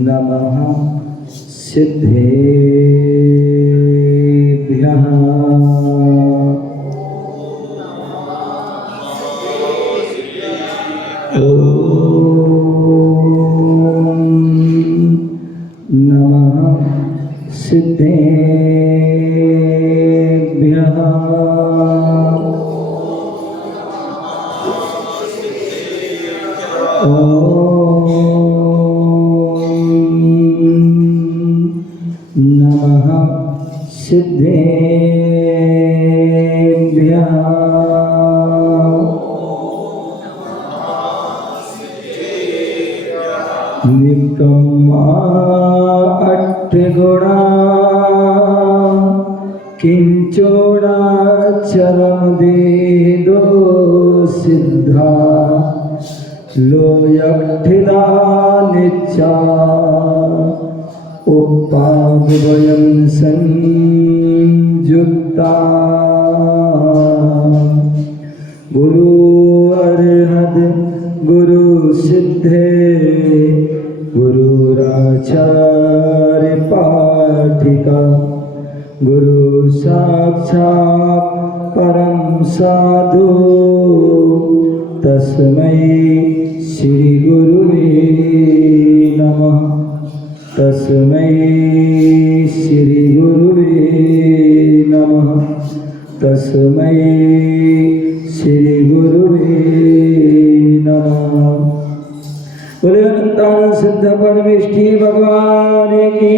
नमः सिद्धेभ्यः ॐ नमः सिद्धेभ्यः नमः सिद्धेभ्यः निकम्मा अट्ठगुणा किंचोडाचरम देदो सिद्धा लोयठिदा निच्चा उपाद्वयं संयुक्ता गुरु अरहद गुरु सिद्धे गुरुराचार्य पाठिका गुरु साक्षात् परम साधु तस्मै श्री गुरुवे नमः तस्मै श्री गुरुवे नमः तस्मै श्री गुरुवे नमः। बोले अनंतानंद सिद्ध परमेष्ठी भगवान की।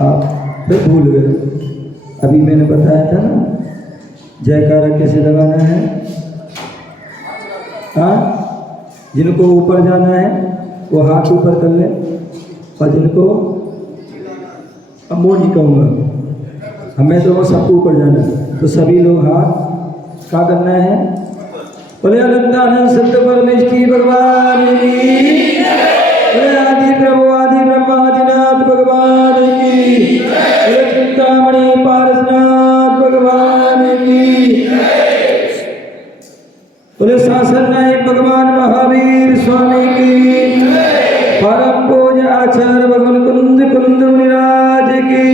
आप फिर भूल गए, अभी मैंने बताया था ना जयकारा कैसे लगाना है। हाँ, जिनको ऊपर जाना है वो हाथ ऊपर कर ले, और जिनको अब वो नहीं कहूँगा, हमें तो वो सबको ऊपर जाना है, तो सभी लोग हाथ क्या करना है। बोले अनंतानंद सिद्ध परमेष्ठी भगवान की। बोले आदि प्रभु आदि ब्रह्मा आदिनाथ भगवान की। बोले चिंतामणि पारसनाथ भगवान की। बोले शासन नायक भगवान महावीर स्वामी की। परम पूज्य आचार्य भगवान कुंद कुंद मुनिराज की।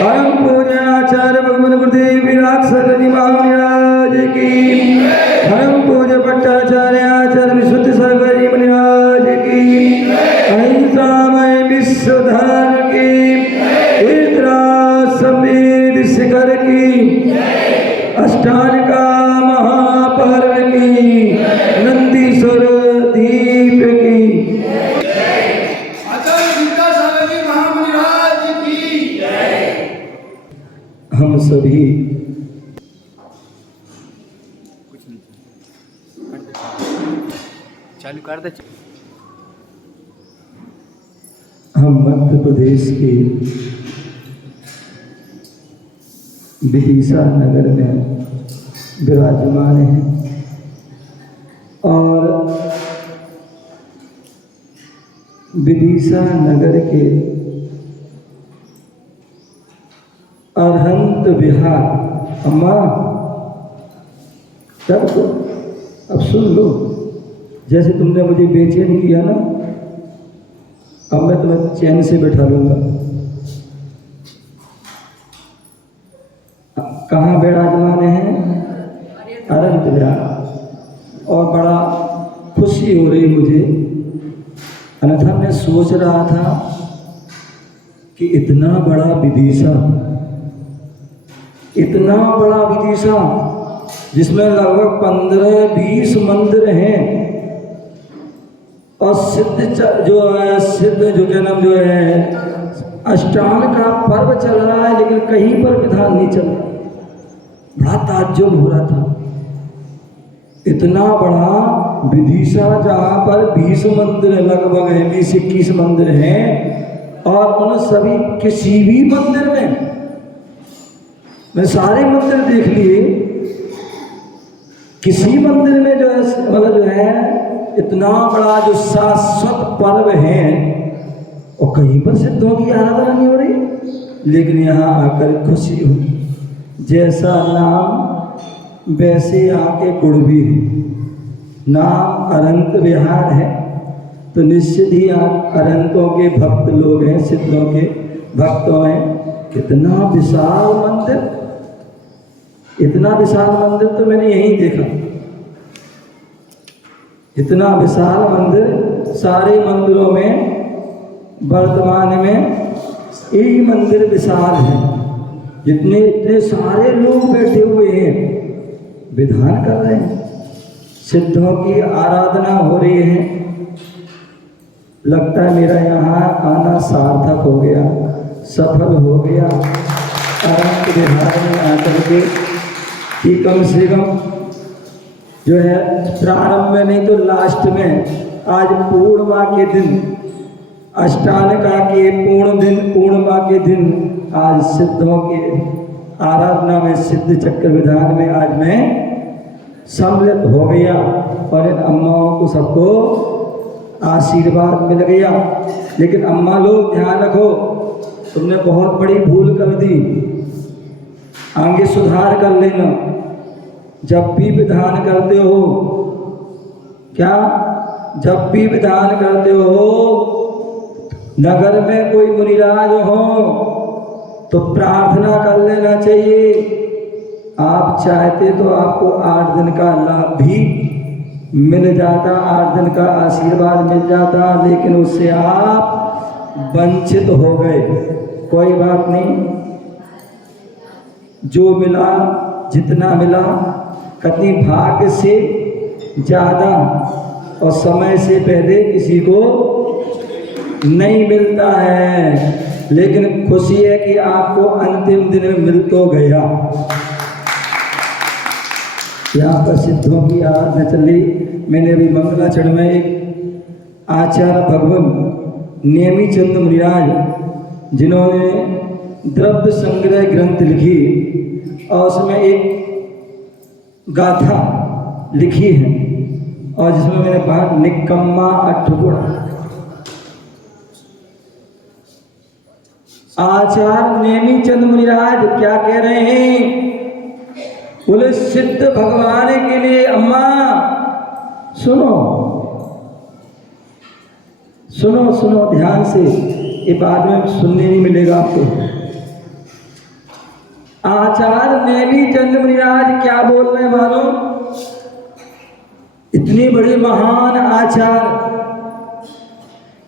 परम पूज्य आचार्य भगवान गुरुदेव विराट सरस्वती महाराज की। परम पूज्य भट्टाचार्य आचार्य विशुद्ध सागर मुनिराज की। अहिंसामय विश्वधर की। इंद्रा संवेद शिखर की। अष्टांगा महापर्व की। नंदीश्वर दीप की। आचार्य विद्यासागर जी महामुनिराज की। हम सभी चालू कर दे। हम मध्य प्रदेश के विदिशा नगर में विराजमान हैं और विदिशा नगर के अरहंत विहार। अम्मा तब तो अब सुन लो, जैसे तुमने मुझे बेचैन किया ना, अब मैं तुम्हें चैन से बैठा लूंगा। कहाँ विराजमान है? अरहंत विहार। और बड़ा खुशी हो रही मुझे, अन्यथा मैं सोच रहा था कि इतना बड़ा विदिशा जिसमें लगभग 15-20 मंदिर हैं और सिद्ध जो है अष्टांग का पर्व चल रहा है, लेकिन कहीं पर विधान नहीं चल रहा। बड़ा ताज्जुब हो रहा था, इतना बड़ा विदिशा जहाँ पर 20 मंदिर लगभग हैं, 20-21 मंदिर हैं, और उन सभी किसी भी मंदिर में मैं सारे मंदिर देख लिए, किसी मंदिर में जो है मतलब जो है इतना बड़ा जो शाश्वत पर्व है और कहीं पर सिद्धों की आराधना नहीं हो रही। लेकिन यहाँ आकर खुशी हुई, जैसा नाम वैसे यहाँ के गुण भी हैं। नाम अनंत विहार है तो निश्चित ही अनंतों के भक्त लोग हैं, सिद्धों के भक्तों हैं। कितना विशाल मंदिर, इतना विशाल मंदिर तो मैंने यहीं देखा। इतना विशाल मंदिर, सारे मंदिरों में वर्तमान में यही मंदिर विशाल है। जितने इतने सारे लोग बैठे हुए हैं, विधान कर रहे हैं, सिद्धों की आराधना हो रही है। लगता है मेरा यहाँ आना सार्थक हो गया, सफल हो गया। अनंत विहार में आकर के कि कम से कम जो है प्रारंभ में नहीं तो लास्ट में, आज पूर्णिमा के दिन, अष्टानका के पूर्णिमा के दिन, आज सिद्धों की आराधना में, सिद्ध चक्र विधान में आज मैं सम्मिलित हो गया और इन अम्माओं को सबको आशीर्वाद मिल गया। लेकिन अम्मा लोग ध्यान रखो, तुमने बहुत बड़ी भूल कर दी, आगे सुधार कर लेना। जब भी विधान करते हो, क्या जब भी विधान करते हो, नगर में कोई मुनिराज हो तो प्रार्थना कर लेना चाहिए। आप चाहते तो आपको 8 दिन का लाभ भी मिल जाता, 8 दिन का आशीर्वाद मिल जाता, लेकिन उससे आप वंचित हो गए। कोई बात नहीं, जो मिला, जितना मिला, कति भाग्य से ज़्यादा और समय से पहले किसी को नहीं मिलता है। लेकिन खुशी है कि आपको अंतिम दिन में मिल तो गया। यहाँ पर सिद्धों की आराधना चली। मैंने अभी मंगलाचरण में एक आचार्य भगवान नेमिचंद मुनिराज, जिन्होंने द्रव्य संग्रह ग्रंथ लिखी और उसमें एक गाथा लिखी है, और जिसमें मैंने कहा निकम्मा अठगुण। आचार्य नेमिचंद मुनिराज क्या कह रहे हैं? बोले सिद्ध भगवान के लिए अम्मा सुनो सुनो सुनो ध्यान से, ये बाद में सुनने नहीं मिलेगा आपको। आचार्य नेमिचंद मुनिराज क्या बोल रहे हैं मालूम? इतने बड़े महान आचार्य,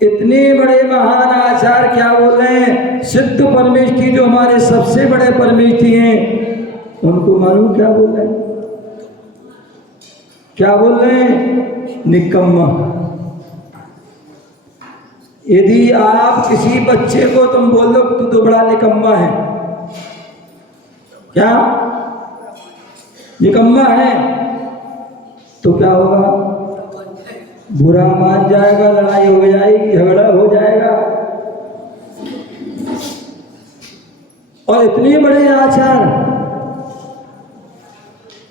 इतने बड़े महान आचार्य क्या बोल रहे हैं? सिद्ध परमेष्ठी जो हमारे सबसे बड़े परमेष्ठी हैं, उनको मालूम क्या बोल रहे हैं? क्या बोल रहे हैं? निकम्मा। यदि आप किसी बच्चे को तुम बोल दो तू तो बड़ा निकम्मा है, क्या निकम्मा है, तो क्या होगा? बुरा मान जाएगा, लड़ाई हो जाएगी, झगड़ा हो जाएगा। और इतने बड़े आचार्य,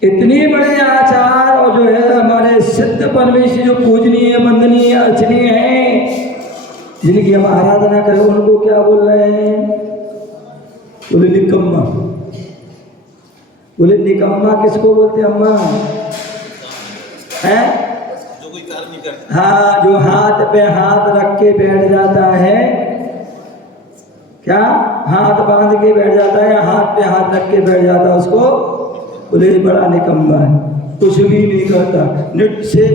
इतने बड़े आचार्य, और जो है हमारे सिद्ध परमेश्वर जो पूजनीय, वंदनीय, अर्चनीय हैं, जिनकी हम आराधना करें, उनको क्या बोल रहे हैं? बोले निकम्मा। बोले निकम्मा किसको बोलते हैं अम्मा? है जो कोई कार्य नहीं करता। हाँ, जो हाथ पे हाथ रख के बैठ जाता है, क्या हाथ बांध के बैठ जाता है या हाथ पे हाथ रख के बैठ जाता है, उसको बोले बड़ा निकम्मा है, कुछ भी नहीं करता। निट से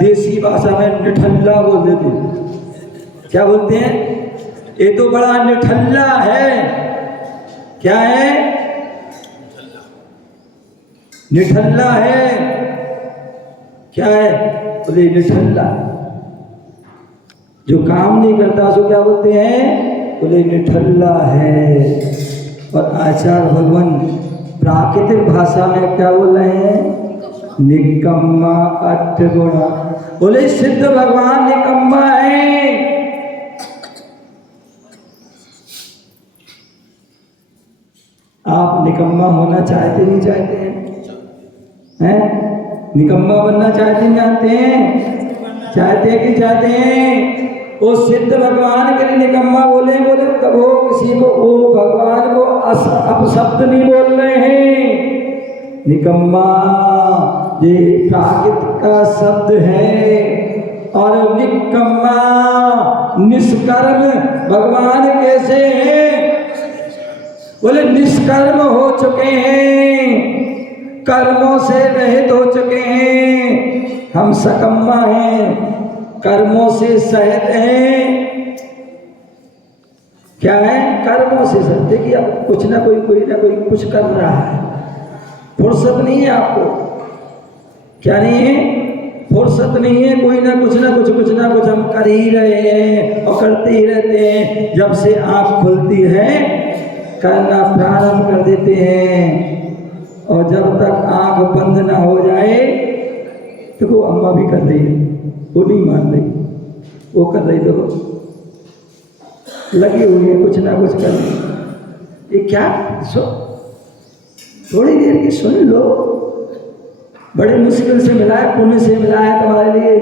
देसी भाषा में निठल्ला बोल देते हैं। क्या बोलते हैं? ये तो बड़ा निठल्ला है। क्या है? निठल्ला है। क्या है? बोले निठल्ला। जो काम नहीं करता उसको क्या बोलते हैं? बोले निठल्ला है। और आचार्य भगवान प्राकृतिक भाषा में क्या बोल रहे हैं? निकम्मा अठगुणा। बोले सिद्ध भगवान निकम्मा है। आप निकम्मा होना चाहते नहीं चाहते हैं? हैं? निकम्मा बनना चाहते नहीं जानते हैं? चाहते हैं कि चाहते हैं? वो सिद्ध भगवान के लिए निकम्मा बोले, बोले तब वो किसी को, वो भगवान को अपशब्द नहीं बोल रहे हैं। निकम्मा ये प्राकृत का शब्द है, और निकम्मा निष्कर्म भगवान कैसे हैं? बोले निष्कर्म हो चुके हैं, कर्मों से रहित हो चुके हैं। हम सकम्मा हैं, कर्मों से सहित हैं। क्या है? कर्मों से सहित। देखिए अब कुछ ना कोई कुछ कर रहा है, फुर्सत नहीं है आपको। क्या नहीं है? फुर्सत नहीं है। कोई ना कुछ हम कर ही रहे हैं और करते ही रहते हैं। जब से आँख खुलती है करना प्रारंभ कर देते हैं, और जब तक आँख बंद ना हो जाए तो वो अम्मा भी कर रही है, वो नहीं मान रही, वो कर रही, देखो लगी हुई है कुछ ना कुछ करने। ये क्या थोड़ी देर की सुन लो, बड़े मुश्किल से मिला है, पुण्य से मिला है तुम्हारे लिए,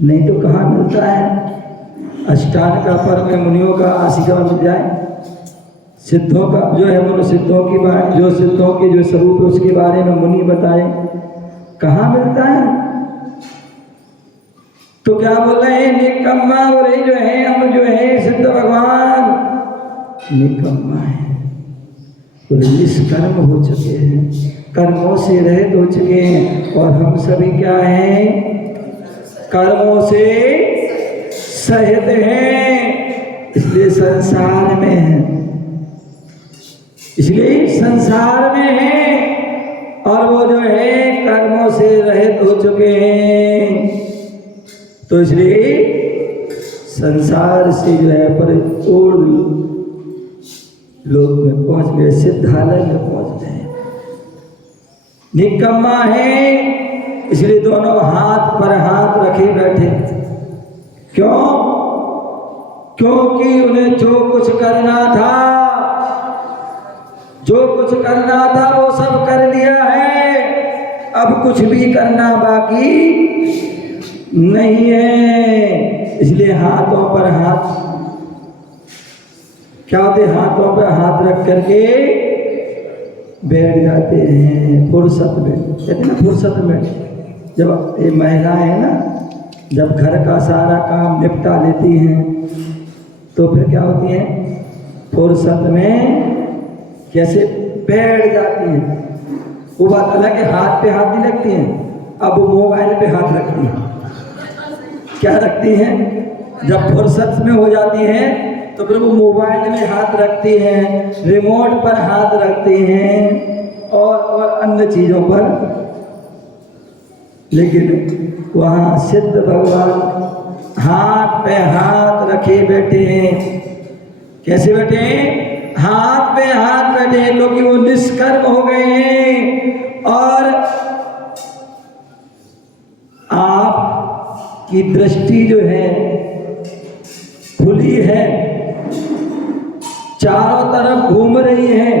नहीं तो कहाँ मिलता है। अष्टांग का परम मुनियों का आशीर्वाद मिल जाए, सिद्धों का जो है मनु सिद्धों की बात, जो सिद्धों की जो स्वरूप है उसके बारे में मुनि बताए, कहाँ मिलता है। तो क्या बोल रहे हैं? निकम्मा बोले जो है हम जो है सिद्ध भगवान निकम्मा है, बोले निष्कर्म हो चुके हैं, कर्मों से रहित हो चुके हैं। और हम सभी क्या हैं? कर्मों से सहित हैं, इसलिए संसार में हैं, इसलिए संसार में हैं। और वो जो है कर्मों से रहित हो चुके हैं, तो इसलिए संसार से जो है परिपूर्ण लोक में पहुंच गए, सिद्धालय में पहुंच गए। निकम्मा है, इसलिए दोनों हाथ पर हाथ रखे बैठे। क्यों? क्योंकि उन्हें जो कुछ करना था, जो कुछ करना था वो सब कर लिया है, अब कुछ भी करना बाकी नहीं है। इसलिए हाथों पर हाथ, क्या होते? हाथों पर हाथ रख करके बैठ जाते हैं फुर्सत में। कहते ना फुर्सत में, जब ये महिलाएं है ना, जब घर का सारा काम निपटा लेती हैं तो फिर क्या होती हैं? फुर्सत में कैसे बैठ जाती हैं। वो बात अलग है, हाथ पे हाथ नहीं रखती हैं, अब वो मोबाइल पे हाथ रखती हैं। क्या रखती हैं? जब फुर्सत में हो जाती हैं तो फिर वो मोबाइल में हाथ रखती हैं, रिमोट पर हाथ रखती हैं और अन्य चीज़ों पर। लेकिन वहाँ सिद्ध भगवान हाथ पे हाथ रखे बैठे हैं। कैसे बैठे हैं? हाथ पे हाथ बैठे हैं, क्योंकि वो निष्कर्म हो गए हैं। और आपकी दृष्टि जो है खुली है, चारों तरफ घूम रही है,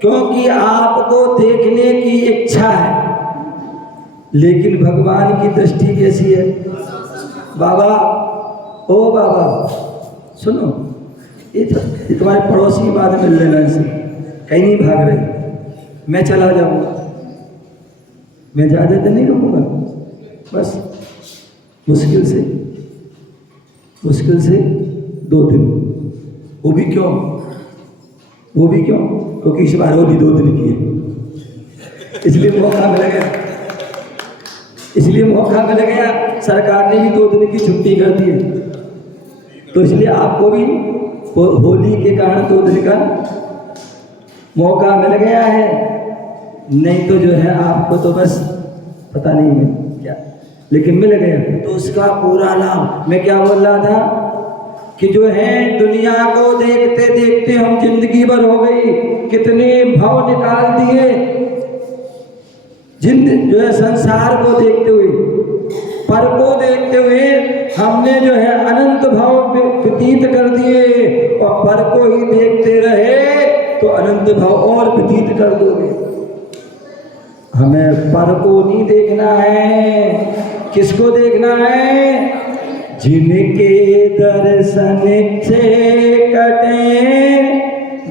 क्योंकि आपको देखने की इच्छा है। लेकिन भगवान की दृष्टि कैसी है? बाबा, ओ बाबा सुनो, ये तुम्हारे पड़ोसी बाद में मिल लेना, इनसे कहीं नहीं भाग रहे, मैं चला जाऊंगा, मैं ज़्यादा तो नहीं रुकूंगा, बस मुश्किल से 2 दिन। वो भी क्यों? क्योंकि इस बार होली 2 दिन की है, इसलिए मौका मिल गया। सरकार ने भी 2 दिन की छुट्टी कर दी है, तो इसलिए आपको भी होली के कारण 2 दिन का मौका मिल गया है। नहीं तो जो है आपको तो बस पता नहीं है क्या, लेकिन मिल गया तो उसका पूरा लाभ। मैं क्या बोल रहा था कि जो है दुनिया को देखते देखते हम जिंदगी भर हो गई, कितने भाव निकाल दिए, जो है संसार को देखते हुए, पर को देखते हुए हमने जो है अनंत भाव व्यतीत कर दिए, और पर को ही देखते रहे तो अनंत भाव और व्यतीत कर दोगे। हमें पर को नहीं देखना है, किसको देखना है? जिनके दर्शन से कटे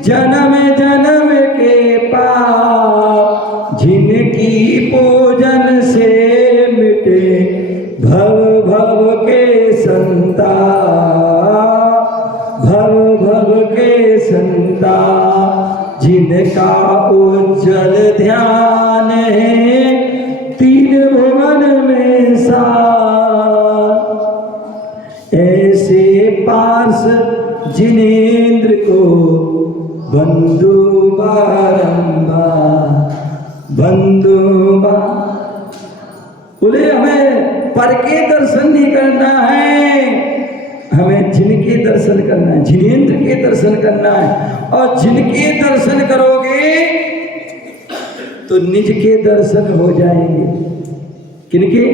जन्म जन्म के पाप, जिनकी पूजन से मिटे भव जिनेंद्र को बंधु बारंबार, बंधु बोले हमें पर के दर्शन नहीं करना है, हमें जिनके दर्शन करना है, जिनेंद्र के दर्शन करना है। और जिनके दर्शन करोगे तो निज के दर्शन हो जाएंगे। किनके?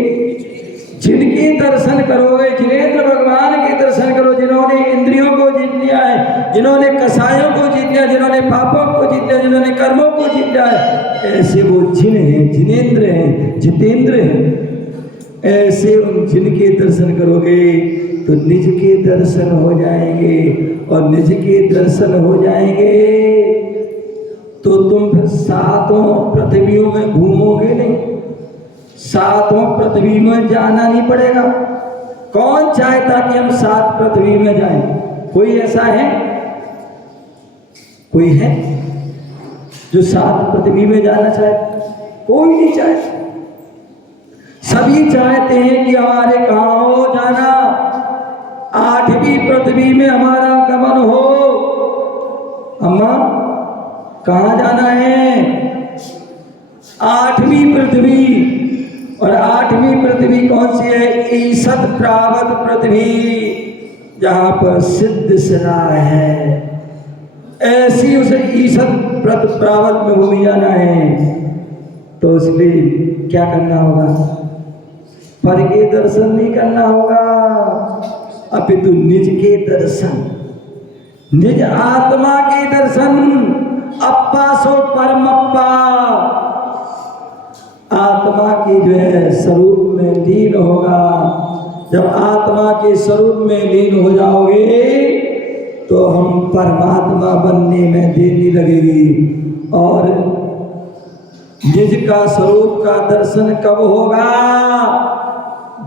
जिनके दर्शन करोगे, जिनेंद्र भगवान के दर्शन करो, जिन्होंने इंद्रियों को जीत लिया है, जिन्होंने कसायों को जीत लिया, जिन्होंने पापों को जीत लिया, जिन्होंने कर्मों को जीत लिया है, ऐसे वो जिन हैं, जिनेंद्र हैं, जितेंद्र हैं। ऐसे उन जिनके दर्शन करोगे तो निज के दर्शन हो जाएंगे, और निज के दर्शन हो जाएंगे तो तुम फिर सातों पृथ्वियों में घूमोगे नहीं, सातों पृथ्वी में जाना नहीं पड़ेगा। कौन चाहता कि हम सात पृथ्वी में जाएं? कोई ऐसा है? कोई है जो सात पृथ्वी में जाना चाहे? कोई नहीं चाहता। सभी चाहते हैं कि हमारे कहाँ हो जाना, आठवीं पृथ्वी में हमारा गमन हो। अम्मा कहाँ जाना है? आठवीं पृथ्वी। और आठवीं पृथ्वी कौन सी है? ईसत प्रावत पृथ्वी, जहां पर सिद्ध सदा है। ऐसी उसे ईसत प्रावत में घूम जाना है। तो इसलिए क्या करना होगा? पर के दर्शन नहीं करना होगा, अपितु निज के दर्शन, निज आत्मा के दर्शन। अप्पा सो परमप्पा, आत्मा की जो है स्वरूप में लीन होगा। जब आत्मा के स्वरूप में लीन हो जाओगे तो हम परमात्मा बनने में देर नहीं लगेगी। और निज का स्वरूप का दर्शन कब होगा?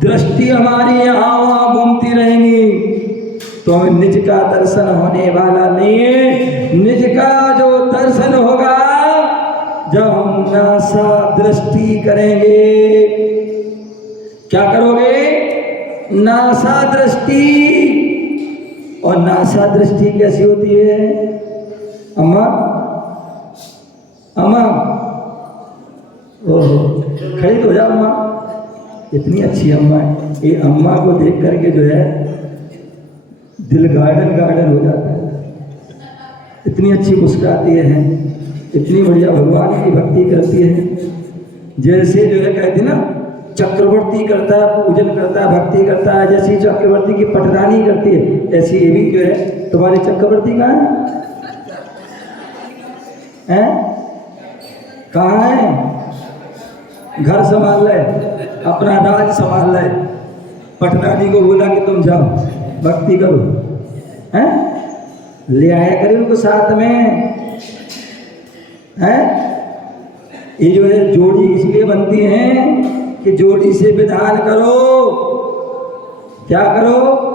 दृष्टि हमारी यहाँ वहाँ घूमती रहेंगी तो हमें निज का दर्शन होने वाला नहीं है। निज का जो दर्शन होगा जब हम नासा दृष्टि करेंगे। क्या करोगे? नासा दृष्टि। और नासा दृष्टि कैसी होती है? अम्मा अम्मा, ओहो खड़ी हो जाओ अम्मा, इतनी अच्छी अम्मा है। ये अम्मा को देख करके जो है दिल गार्डन गार्डन हो जाता है। इतनी अच्छी मुस्कुराती है, इतनी बढ़िया भगवान की भक्ति करती है। जैसे जो है कहते ना चक्रवर्ती करता है, पूजन करता है, भक्ति करता है, जैसी चक्रवर्ती की पटरानी करती है, ऐसी ये भी जो है। तुम्हारे चक्रवर्ती कहाँ है? कहाँ है? घर संभाल ले, अपना राज संभाल ले। पटरानी को बोला कि तुम जाओ भक्ति करो, हैं? ले आया करें उनको साथ में, हैं? ये जो है जोड़ी इसलिए बनती हैं कि जोड़ी से विधान करो। क्या करो?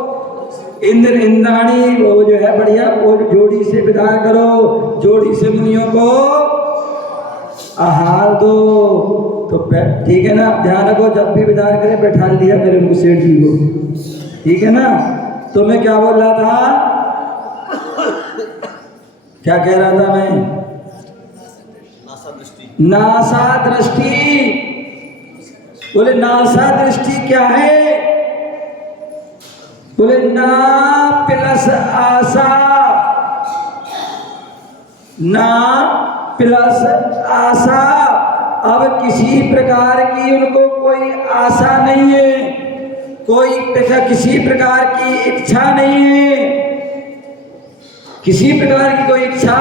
इंद्र इंद्राणी वो जो है बढ़िया, वो जोड़ी से विधान करो, जोड़ी से मुनियों को आहार दो। तो ठीक है ना, ध्यान रखो, जब भी विधान करें बैठा लिया करें उनको, सेठ जी को, ठीक है ना। तो मैं क्या बोल रहा था? क्या कह रहा था मैं? नासा दृष्टि। बोले नासा दृष्टि क्या है? बोले ना प्लस आशा, ना प्लस आशा। अब किसी प्रकार की उनको कोई आशा नहीं है, किसी प्रकार की इच्छा नहीं है, किसी प्रकार की कोई इच्छा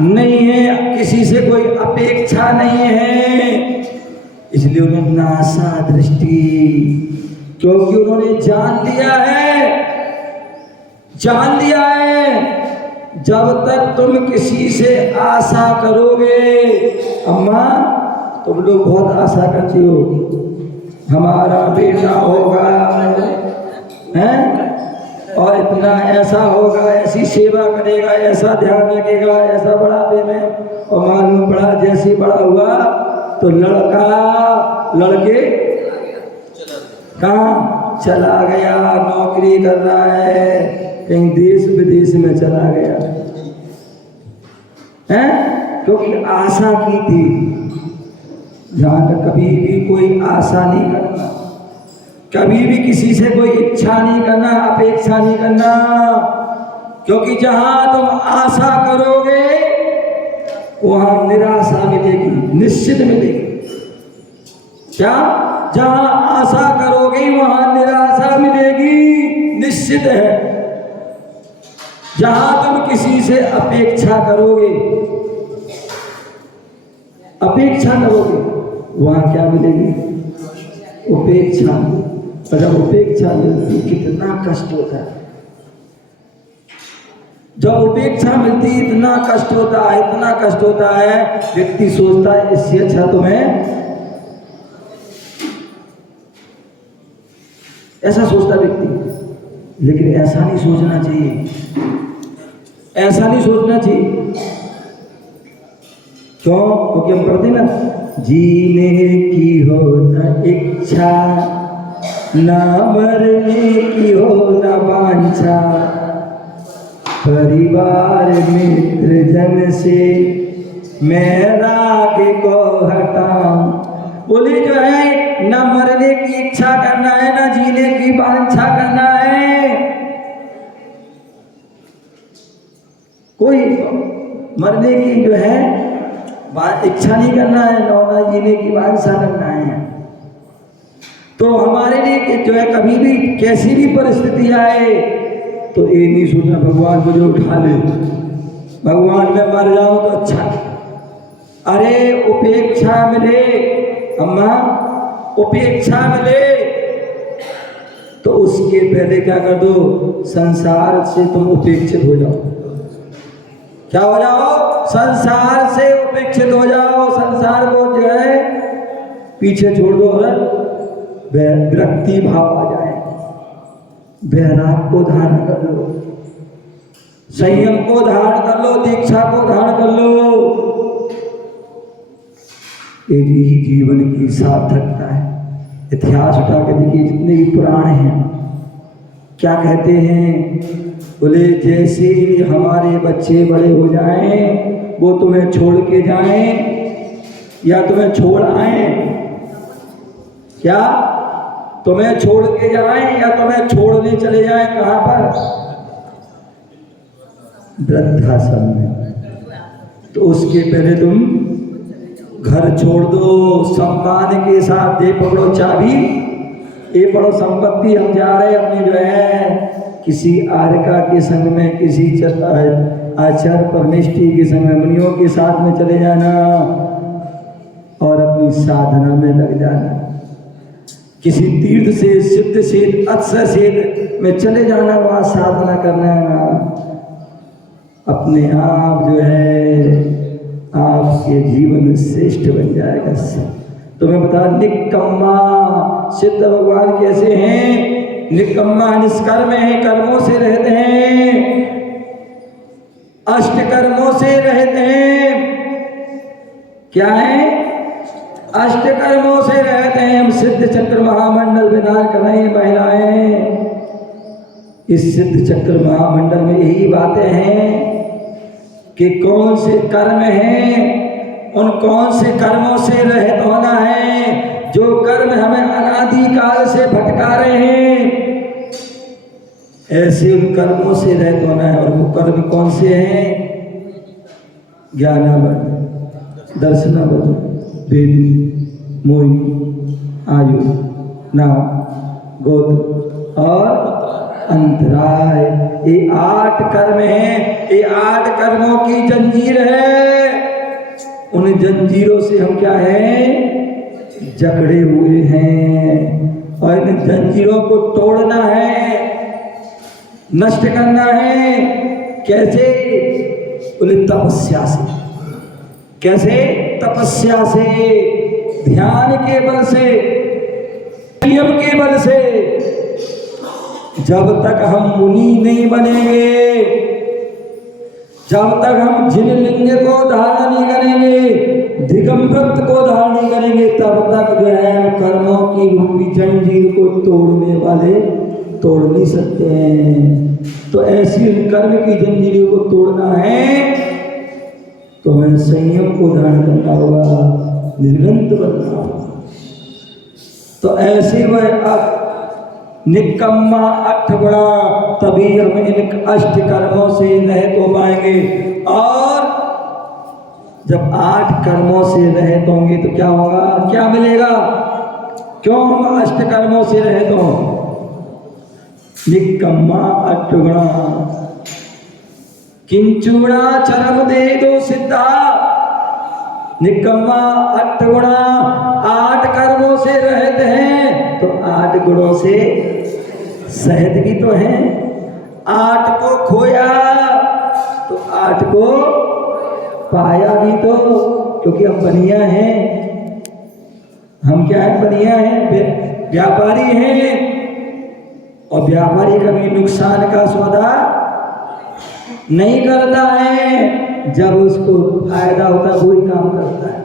नहीं है, किसी से कोई अपेक्षा नहीं है। इसलिए उन्होंने नासा दृष्टि, क्योंकि उन्होंने जान लिया है जब तक तुम किसी से आशा करोगे। अम्मा तुम लोग बहुत आशा करती हो, हमारा बेटा होगा, हैं? और इतना ऐसा होगा, ऐसी सेवा करेगा, ऐसा ध्यान रखेगा, ऐसा बढ़ापे में। और मालूम पड़ा जैसे बड़ा हुआ तो लड़के कहाँ चला गया, नौकरी कर रहा है, कहीं देश विदेश में चला गया है, क्योंकि आशा की थी। जहाँ तक कभी भी कोई आशा नहीं करना, कभी भी किसी से कोई इच्छा नहीं करना, अपेक्षा नहीं करना, क्योंकि जहां तुम आशा करोगे वहां निराशा मिलेगी, निश्चित मिलेगी। क्या? जहां आशा करोगे वहां निराशा मिलेगी, निश्चित है। जहां तुम किसी से अपेक्षा करोगे वहां क्या मिलेगी? उपेक्षा। और जब उपेक्षा मिलती कितना कष्ट होता है। जब उपेक्षा मिलती इतना कष्ट होता है, इतना कष्ट होता है, व्यक्ति सोचता है इससे अच्छा तो मैं, ऐसा सोचता व्यक्ति। लेकिन ऐसा नहीं सोचना चाहिए, ऐसा नहीं सोचना चाहिए। क्यों? क्योंकि हम पढ़ते ना, जीने की हो न इच्छा, ना मरने की हो न वांछा, परिवार मित्र जन से मैं राग को हटाऊं। बोले जो है ना मरने की इच्छा करना है, ना जीने की वांछा करना है। कोई मरने की जो है इच्छा नहीं करना है, ना जीने की वांछा करना है। तो हमारे लिए जो है कभी भी कैसी भी परिस्थिति आए तो ये नहीं सोचना भगवान मुझे उठा ले, भगवान मैं मर जाऊं तो अच्छा। अरे उपेक्षा मिले अम्मा, उपेक्षा मिले तो उसके पहले क्या कर दो, संसार से तुम उपेक्षित हो जाओ। क्या हो जाओ? संसार से उपेक्षित हो जाओ। संसार को जो है पीछे छोड़ दो और विरक्ति भाव आ जाए। वैराग को धारण कर लो, संयम को धारण कर लो, दीक्षा को धारण कर लो। यही जीवन की सार्थकता है। इतिहास उठा के देखिए, जितने भी पुराण हैं क्या कहते हैं। बोले जैसे हमारे बच्चे बड़े हो जाएं, वो तुम्हें छोड़ के जाएं या तुम्हें छोड़ आए, क्या तुम्हें छोड़ के जाएं या तुम्हें छोड़ने चले जाएं, कहां पर? वृद्धाश्रम में। तो उसके पहले तुम घर छोड़ दो, सम्मान के साथ दे पकड़ो चाबी, ये पढ़ो संपत्ति हम जा रहे अपने जो है किसी आर्का के संग में, किसी आचार्य परमेष्ठी के संग में, मुनियों के साथ में चले जाना और अपनी साधना में लग जाना। किसी तीर्थ से, सिद्ध से, अक्षय से में चले जाना, वहाँ साधना करना। अपने आप जो है आपके जीवन श्रेष्ठ बन जाएगा। तो मैं बता, निकम्मा सिद्ध भगवान कैसे हैं? निकम्मा निष्कर्म है, कर्मों से रहते हैं, अष्ट कर्मों से रहते हैं। क्या है? अष्ट कर्मों से रहते हैं। हम सिद्ध चक्र महामंडल विधान कर रहे हैं महिलाएं। इस सिद्ध चक्र महामंडल में यही बातें हैं कि कौन से कर्म हैं, उन कौन से कर्मों से रहित होना है जो कर्म हमें अनादिकाल से भटका रहे हैं। ऐसे उन कर्मों से रहित होना है। और वो कर्म कौन से हैं? ज्ञानावर्ण, दर्शनावर्ण, वेद, मोहि, आयु, नाम, गोत्र और अंतराय। ये 8 कर्म हैं। ये 8 कर्मों की जंजीर है। उन जंजीरों से हम क्या हैं? जकड़े हुए हैं। और इन जंजीरों को तोड़ना है, नष्ट करना है। कैसे? बोले तपस्या से। कैसे? तपस्या से, ध्यान के बल से, नियम के बल से। जब तक हम मुनि नहीं बनेंगे, जब तक हम जिन लिंग को धारण नहीं करेंगे, दिगंबरत्व को धारण नहीं करेंगे, तब तक जो है हम कर्मों की रूपी जंजीर को तोड़ने वाले तोड़ नहीं सकते हैं। तो ऐसी कर्म की जंजीरों को तोड़ना है तो हमें संयम को धारण करना होगा, निर्गंत बनना होगा। तो ऐसे वह निकम्मा 8 गुणा, तभी हम इन अष्ट कर्मों से रहित हो पाएंगे। और जब 8 कर्मों से रहित होंगे तो क्या होगा, क्या मिलेगा? क्यों हम अष्ट कर्मों से रहित हों? निकम्मा 8 गुणा, किंचुड़ा चरम दे दो सिद्धा। निकम्मा 8 गुणा, 8 कर्मों से रहित हैं तो 8 गुणों से सहित भी तो हैं। 8 को खोया तो 8 को पाया भी तो, क्योंकि हम बनिया हैं। हम क्या है? बनिया हैं, व्यापारी हैं। और व्यापारी कभी नुकसान का सौदा नहीं करता है, जब उसको फायदा होता है वही काम करता है।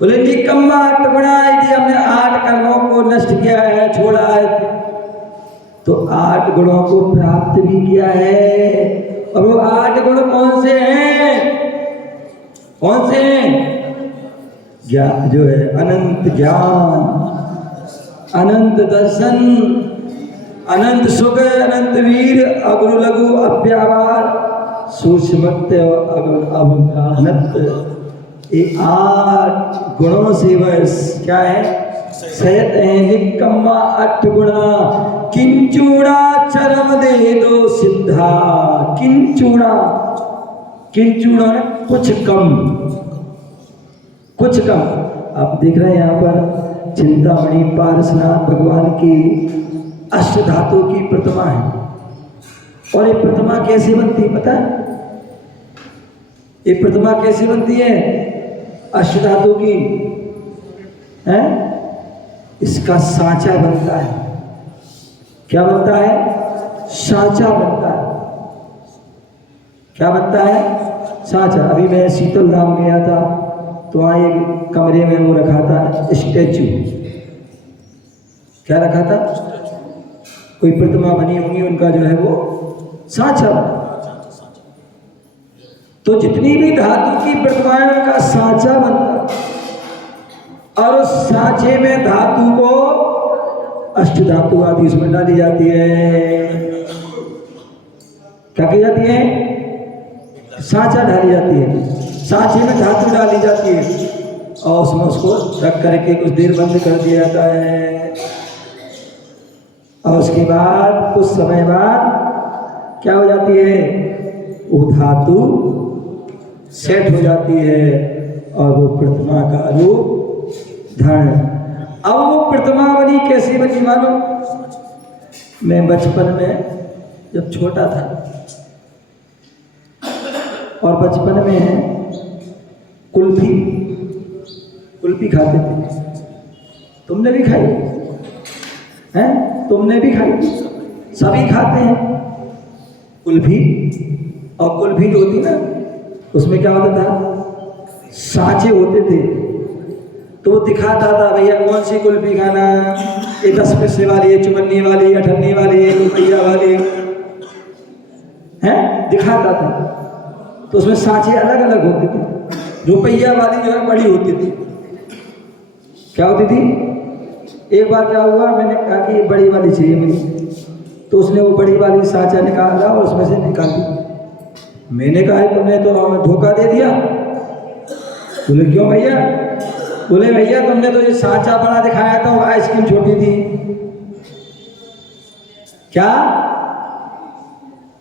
बोले निकम्मा 8 गुणा, यदि हमने 8 कर्मों को नष्ट किया है, छोड़ा है, तो 8 गुणों को प्राप्त भी किया है। और वो 8 गुण कौन से हैं? कौन से हैं? ज्ञान जो है, अनंत ज्ञान, अनंत दर्शन, अनंत सुख, अनंत वीर, अगुरु लघु अव्यावार, सूक्ष्मत्व अवगाहनत। ये 8 गुणों से वह क्या है? सहित है। निकम्मा 8 गुणा, किंचुड़ा चरम दे दो सिद्धा। किंचुड़ा, किंचुड़ा कुछ कम, कुछ कम। आप देख रहे हैं यहाँ पर चिंतामणि पारसनाथ भगवान की अष्ट धातु की प्रतिमा है। और ये प्रतिमा कैसे बनती है पता है? ये प्रतिमा कैसे बनती है? अष्ट धातु की है। इसका सांचा बनता है। क्या बनता है? सांचा बनता है। क्या बनता है? सांचा। अभी मैं शीतल धाम गया था तो वहाँ एक कमरे में वो रखा था स्टैचू। क्या रखा था? कोई प्रतिमा बनी होंगी, उनका जो है वो सांचा। तो जितनी भी धातु की प्रतिमाएं उनका सांचा बनता, और उस सांचे में धातु को अष्ट धातु आदि उसमें डाली जाती है। क्या की जाती है? सांचा डाली जाती है। सांचे में धातु डाली जाती है और उसमें उसको रख करके कुछ देर बंद कर दिया जाता है। और उसके बाद कुछ समय बाद क्या हो जाती है? वो धातु सेट हो जाती है और वो प्रतिमा का रूप धारण। अब वो प्रतिमा बनी, कैसी बनी मालूम? मैं बचपन में जब छोटा था और बचपन में कुल्फी खाते थे। तुमने भी खाई हैं? तुमने भी खाई? सभी खाते हैं कुल्फी। और कुल्फी जो होती ना, उसमें क्या होता था? सांचे होते थे। तो वो दिखाता था भैया कौन सी कुल्फी खाना, ये 10 पैसे वाली है, चुमन्नी वाली, 98 वाली है, रुपया वाली है, दिखाता था। तो उसमें सांचे अलग अलग होते थे। रुपया वाली जो है बड़ी होती थी। क्या होती थी? एक बार क्या हुआ, मैंने कहा कि बड़ी वाली चाहिए मुझे, तो उसने वो बड़ी वाली सांचा निकाला और उसमें से निकाल दी। मैंने कहा तुमने तो हमें धोखा दे दिया। बोले क्यों भैया? बोले भैया तुमने तो ये सांचा बड़ा दिखाया था, वो आइसक्रीम छोटी थी। क्या?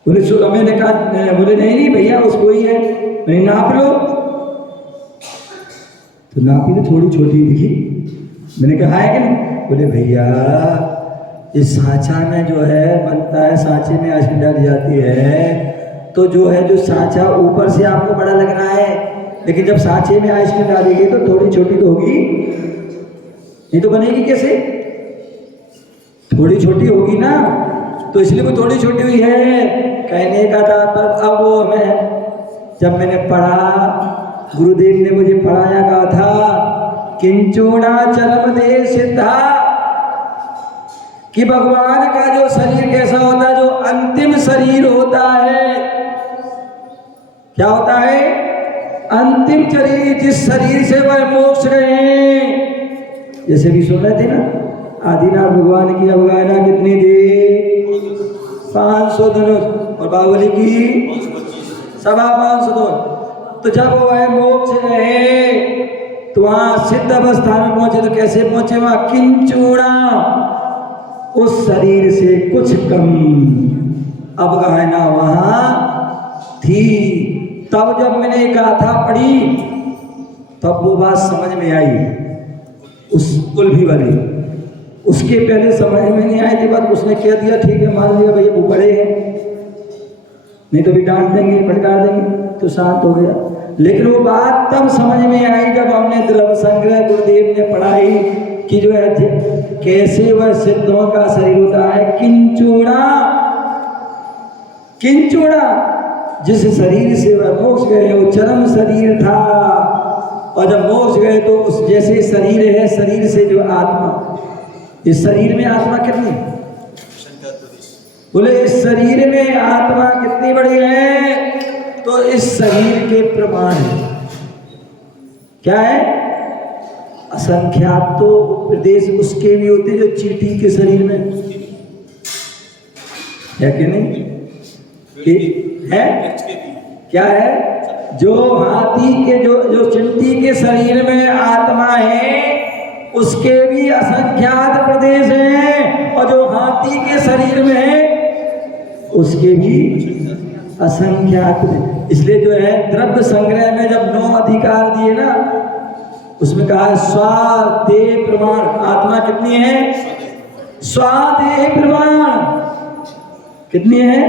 बोले सो मैंने कहा, बोले नहीं भैया उसको ही है। मैंने नाप लो, तो नापी तो थोड़ी छोटी दिखी। मैंने कहा है कि नहीं? बोले भैया इस सांचा में जो है बनता है, सांचे में आइसक्रीम डाली जाती है, तो जो है जो सांचा ऊपर से आपको बड़ा लग रहा है, लेकिन जब सांचे में आइसक्रीम डालेगी तो थोड़ी छोटी तो होगी, ये तो बनेगी कैसे? थोड़ी छोटी होगी ना, तो इसलिए वो थोड़ी छोटी हुई है। कहने का था पर अब वो हमें जब मैंने पढ़ा, गुरुदेव ने मुझे पढ़ाया कहा था किंचुना चरम दे सिद्धा, कि भगवान का जो शरीर कैसा होता है, जो अंतिम शरीर होता है, क्या होता है? अंतिम शरीर, जिस शरीर से वह मोक्ष गए। जैसे भी सुन रहे थे ना, आदिनाथ भगवान की अवगाहना कितनी थी? 500 धनुष, और बाहुबली की 525 धनुष। तो जब वह मोक्ष गए तो वहां सिद्ध अवस्था में पहुंचे। तो कैसे पहुंचे? वहां किंचुड़ा, उस शरीर से कुछ कम अवगाहना वहां थी। तब जब मैंने गाथा पढ़ी तब वो बात समझ में आई, उस कुल्फी वाली। उसके पहले समझ में नहीं आई थी बात। उसने कह दिया ठीक है, मान लिया भैया वो बड़े हैं, नहीं तो भी डांट देंगे, फटकार देंगे, तो शांत हो गया। लेकिन वो बात तब समझ में आई जब हमने द्रव्य संग्रह गुरुदेव ने पढ़ाई कि जो है कैसे वह सिद्धों का शरीर होता है। किंचुड़ा, किंचुड़ा, जिस शरीर से वह मोक्ष गए वो चरम शरीर था। और जब मोक्ष गए तो उस जैसे शरीर है, शरीर से जो आत्मा, इस शरीर में आत्मा कितनी? बोले इस शरीर में आत्मा कितनी बड़ी है? तो इस शरीर के प्रमाण क्या है? असंख्यात तो प्रदेश उसके भी होते जो चींटी के शरीर में है कि नहीं? है क्या है? जो हाथी के जो चींटी के शरीर में आत्मा है उसके भी असंख्यात प्रदेश हैं, और जो हाथी के शरीर में है उसके भी असंख्यात। इसलिए जो है द्रव्य संग्रह में जब 9 अधिकार दिए ना, उसमें कहा स्वादेह प्रमाण। आत्मा कितनी है? स्वादेह प्रमाण कितनी है?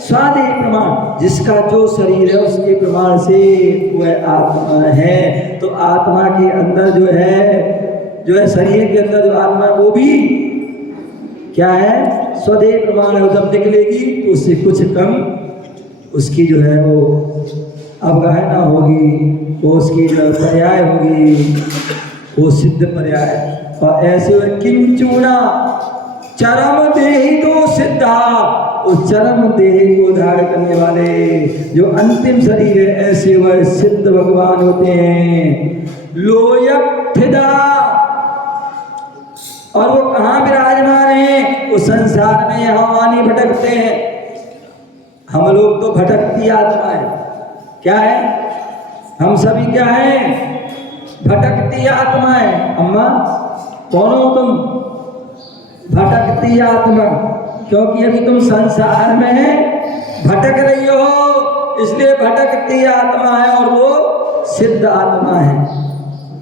स्वादेह प्रमाण। जिसका जो शरीर है उसके प्रमाण से वह आत्मा है। तो आत्मा के अंदर जो है शरीर के अंदर जो आत्मा है वो भी क्या है? स्वदेह प्रमाण है। जब निकलेगी तो उससे कुछ कम उसकी जो है वो अवगाहना होगी, वो उसकी जो पर्याय होगी, वो सिद्ध पर्याय। और ऐसे वह किंचुड़ा चरम देही तो सिद्धा, उस चरम देह को धारण करने वाले जो अंतिम शरीर है, ऐसे वह सिद्ध भगवान होते हैं। लोयक्थिदा, और वो कहाँ विराजमान है? वो संसार में यहाँ वानी भटकते हैं। हम लोग तो भटकती आत्मा है। क्या है? हम सभी क्या है? भटकती आत्मा है। अम्मा कौन हो तुम? भटकती आत्मा। क्योंकि अभी तुम संसार में है, भटक रही हो, इसलिए भटकती आत्मा है। और वो सिद्ध आत्मा है,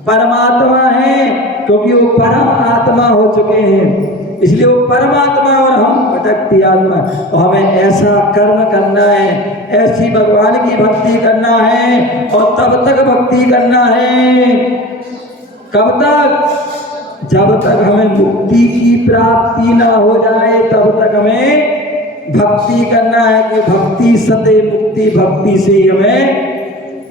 परमात्मा है, क्योंकि वो परम आत्मा हो चुके हैं, इसलिए वो परमात्मा है और हम भटकती आत्मा। तो हमें ऐसा कर्म करना है, ऐसी भगवान की भक्ति करना है, और तब तक भक्ति करना है। कब तक? जब तक हमें मुक्ति की प्राप्ति ना हो जाए तब तक हमें भक्ति करना है। कि भक्ति सते मुक्ति, भक्ति से ही हमें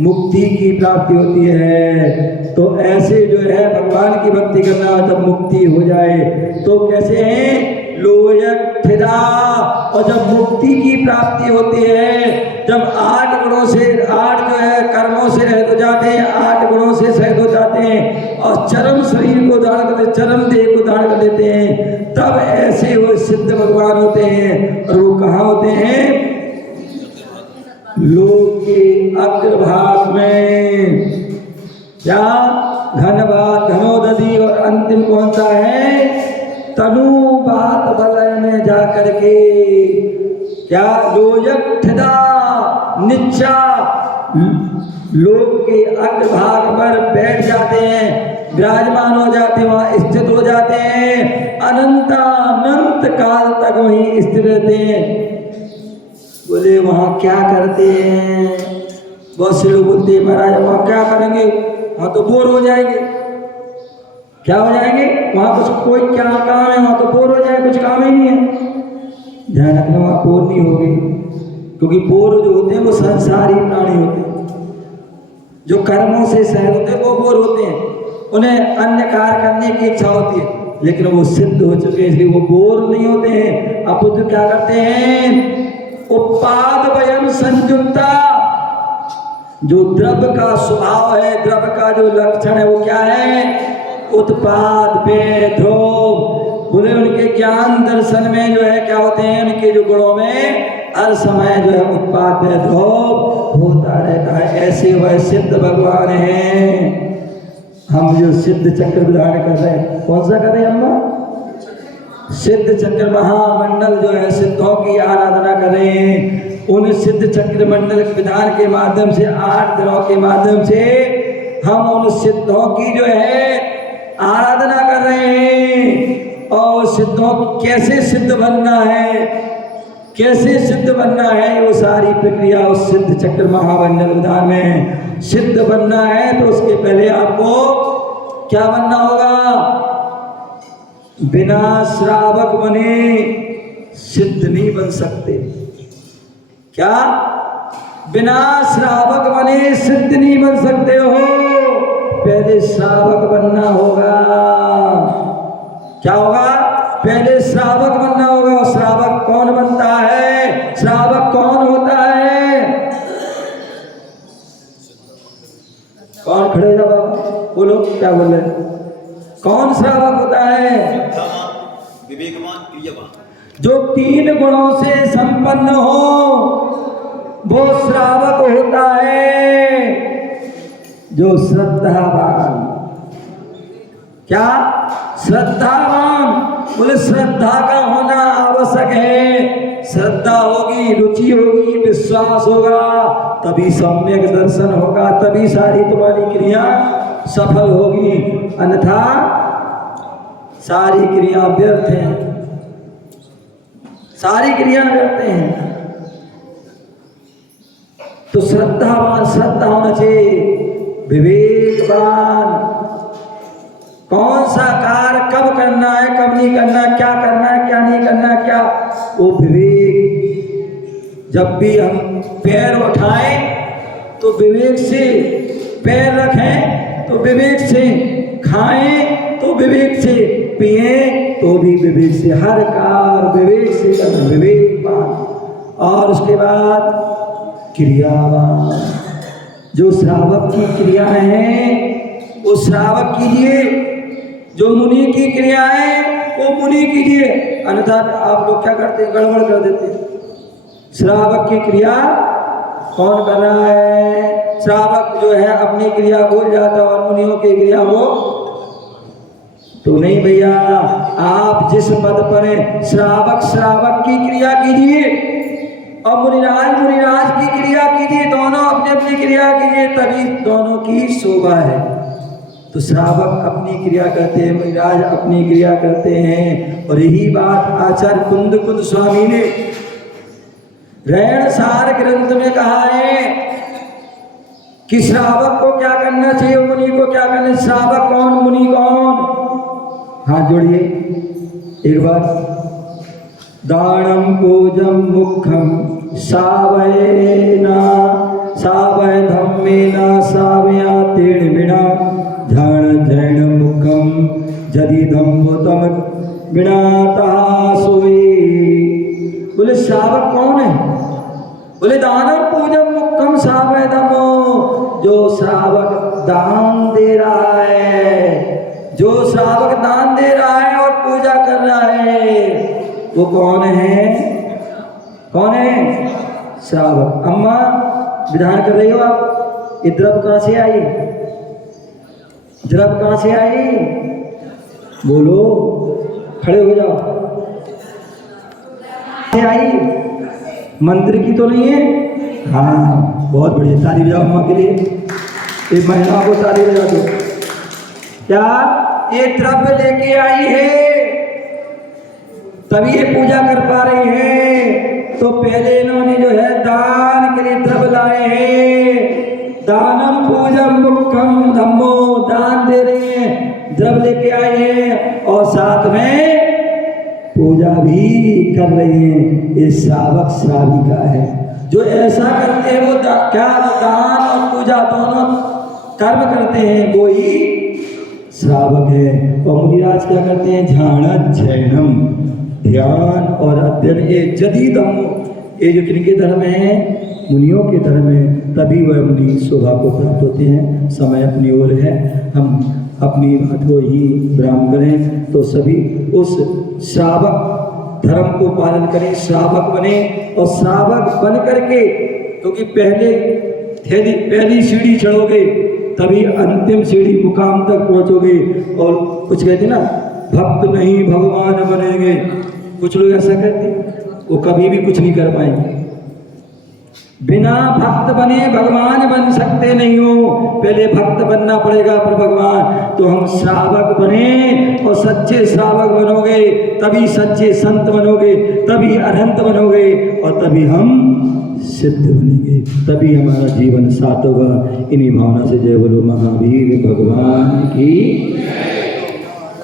मुक्ति की प्राप्ति होती है। तो ऐसे जो है भगवान की भक्ति करना, जब मुक्ति हो जाए तो कैसे हैं? लोयक्थिदा। और जब मुक्ति की प्राप्ति होती है, जब 8 गुणों से, 8 जो है कर्मों से रहित हो जाते हैं, 8 गुणों से सहित हो जाते हैं, और चरम शरीर को धारण कर, चरम देह को धारण कर लेते हैं, तब ऐसे वो सिद्ध भगवान होते हैं। और वो कहाँ होते हैं? लोक के अग्रभाग में। क्या? घनबाद, घनोदधि, और अंतिम कौन सा है? तनुबात वलय में जाकर के क्या? लोयक्थिदा, नीचा लोक के अग्रभाग पर बैठ जाते हैं, विराजमान हो जाते हैं, वहां स्थित हो जाते हैं, अनंत काल तक वहीं स्थित रहते हैं। बोले वहां क्या करते हैं? बहुत से लोग बोलते हैं महाराज वहां क्या करेंगे, वहां तो बोर हो जाएंगे। क्या हो जाएंगे? वहां कुछ कोई क्या काम है? वहां तो बोर हो जाए, कुछ काम ही नहीं है। ध्यान रखना, वहां बोर नहीं होगी, क्योंकि बोर जो होते हैं वो संसारी प्राणी होते हैं। जो कर्मों से सहज होते हैं वो बोर होते हैं, उन्हें अन्य कार्य करने की इच्छा होती है, लेकिन वो सिद्ध हो चुके हैं इसलिए वो बोर नहीं होते हैं। अब तो क्या करते हैं, उत्पाद वयम संयुक्ता, जो द्रव्य का स्वभाव है, द्रव्य का जो लक्षण है वो क्या है, उत्पाद पेय ध्रुव। बोले उनके ज्ञान दर्शन में जो है क्या होते हैं, उनके जो गुणों में हर समय जो है उत्पाद पेय ध्रुव होता रहता है। ऐसे वह सिद्ध भगवान हैं। हम जो सिद्ध चक्र विधान कर रहे हैं, कौन सा कर रहे हैं हम, सिद्ध चक्र महामंडल जो है सिद्धों की आराधना कर रहे हैं। उन सिद्ध चक्र मंडल विधान के माध्यम से 8 दिनों के माध्यम से हम उन सिद्धों की जो है आराधना कर रहे हैं। और सिद्धों कैसे सिद्ध बनना है, कैसे सिद्ध बनना है, वो सारी प्रक्रिया उस सिद्ध चक्र महामंडल विधान में। सिद्ध बनना है तो उसके पहले आपको क्या बनना होगा, बिना श्रावक बने सिद्ध नहीं बन सकते। क्या, बिना श्रावक बने सिद्ध नहीं बन सकते हो, पहले श्रावक बनना होगा। क्या होगा, पहले श्रावक बनना होगा। और श्रावक कौन बनता है, श्रावक कौन होता है, कौन, खड़े हो जाओ बाबा, बोलो क्या बोल रहे, कौन श्रावक होता है, विवेकवान क्रियावान, जो 3 गुणों से संपन्न हो वो श्रावक होता है। जो श्रद्धावान, क्या, श्रद्धावान, बोले श्रद्धा का होना आवश्यक है। श्रद्धा होगी, रुचि होगी, विश्वास होगा, तभी सम्यक दर्शन होगा, तभी सारी तुम्हारी क्रिया सफल होगी, अन्यथा सारी क्रिया व्यर्थ हैं, सारी क्रिया व्यर्थ हैं। तो श्रद्धावान, श्रद्धा होना चाहिए। विवेकवान, कौन सा कार्य कब करना है, कब नहीं करना, क्या करना है, क्या नहीं करना, क्या, वो विवेक। जब भी हम पैर उठाएं तो विवेक से, पैर रखें तो विवेक से, खाएं तो विवेक से, पिए तो भी विवेक से, हर कार्य विवेक से करना, विवेकवान। और उसके बाद क्रियावान, जो श्रावक की क्रियाएं हैं वो श्रावक कीजिए, जो मुनि की क्रियाएं वो मुनि कीजिए, अन्यथा आप लोग क्या करते हैं, गड़बड़ कर देते हैं। श्रावक की क्रिया कौन कर रहा है, श्रावक जो है अपनी क्रिया भूल जाता है और मुनियों की क्रिया वो तो नहीं। भैया आप जिस पद पर हैं, श्रावक श्रावक की क्रिया कीजिए और मुनिराज मुनिराज की क्रिया कीजिए, दोनों अपनी अपनी क्रिया कीजिए, तभी दोनों की शोभा है। तो श्रावक अपनी क्रिया करते हैं, मुनिराज अपनी क्रिया करते हैं। और यही बात आचार्य कुंद कुंद स्वामी ने रहणसार ग्रंथ में कहा है कि श्रावक को क्या करना चाहिए, मुनि को क्या करना चाहिए। श्रावक कौन, मुनि कौन, हाथ जोड़िए एक बार। दानम पूजम मुखम सावयेना सावय धम्मेना सावया तेण बिना ध्यान जैन मुखम जदि धम्मतम बिना तासोई। बोले श्रावक कौन है, बोले दानम पूजम मुखम सावय धम्मो, जो श्रावक दान दे रहा है, जो श्रावक दान दे रहा है और पूजा कर रहा है वो कौन है, कौन है, श्रावक। अम्मा विधान कर रही हो आप, ये द्रव कहां से आई, द्रव कहां से आई, बोलो, खड़े हो जाओ, से आई, मंत्र की तो नहीं है, हाँ बहुत बढ़िया, ताली बजाओ अम्मा के लिए, एक महिला को ताली बजा दो। क्या ये द्रव्य लेके आई है तभी ये पूजा कर पा रही है। तो पहले इन्होंने जो है दान के लिए द्रव्य लाए हैं, दानम पूजम मुखम धम्मो, दान दे रही हैं, द्रव्य लेके आए हैं और साथ में पूजा भी कर रही हैं। ये श्रावक श्राविका है। जो ऐसा करते हैं वो क्या दान और पूजा दोनों कर्म करते हैं वो ही श्रावक है। और मुनिराज क्या करते हैं? ध्यान शयनम, ध्यान और अध्ययन, ये जदीदम, ये जो किनके धर्म है? मुनियों के धर्म है। तभी वह मुनि शोभा को प्राप्त होते हैं। समय अपनी ओर है, हम अपनी बात को ही विराम करें। तो सभी उस श्रावक धर्म को पालन करें, श्रावक बने। और श्रावक बन करके, क्योंकि पहली सीढ़ी चढ़ोगे तभी अंतिम सीढ़ी मुकाम तक पहुंचोगे। और कुछ कहते ना, भक्त नहीं भगवान बनेंगे, कुछ लोग ऐसा कहते हैं, वो कभी भी कुछ नहीं कर पाएंगे। बिना भक्त बने भगवान बन सकते नहीं हो, पहले भक्त बनना पड़ेगा फिर भगवान। तो हम श्रावक बने और सच्चे श्रावक बनोगे तभी सच्चे संत बनोगे, तभी अनंत बनोगे और तभी हम सिद्ध बनेंगे, तभी हमारा जीवन साथ होगा। इन्हीं भावना से जय बोलो महावीर भगवान की।